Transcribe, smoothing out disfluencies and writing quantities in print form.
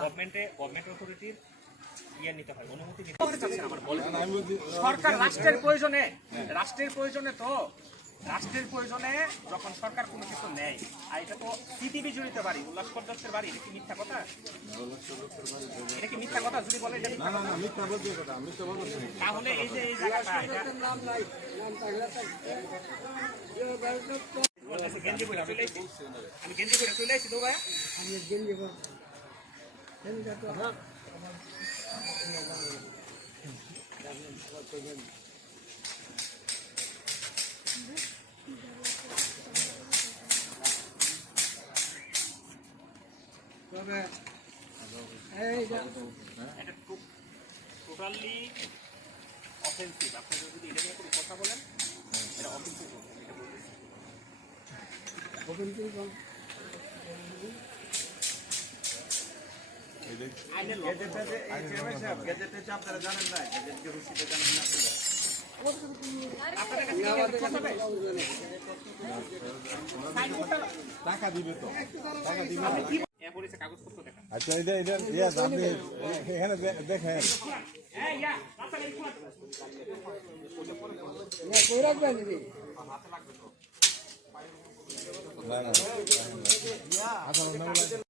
Government অথরিটির নিতে হয়, অনুমতি নিতে হয়। সরকার রাষ্ট্রের প্রয়োজনে তো রাষ্ট্রের প্রয়োজনে যখন সরকার কোনো কিছু নেয়, আর এটা তো পৃথিবী জড়িত বাড়ি, উল্লাস দত্তের বাড়ি, এটা কি মিথ্যা কথা? এটা কি মিথ্যা কথা? যদি বলে তাহলে এই যে এই জায়গাটা গেঞ্জি পরে চলে এসেছি, আমি গেঞ্জি পরে চলে এসেছি তো ভাইয়া, আমি গেঞ্জি পরে টোটালি অফেন্সিভ। আপনি যদি এটা নিয়ে কোনো কথা বলেন, এটা অফেন্সিভ হবে। টাকা দিবে তো, টাকা দিবে। কাগজপত্র দেখা। আচ্ছা, আপনি এখানে দেখেন। না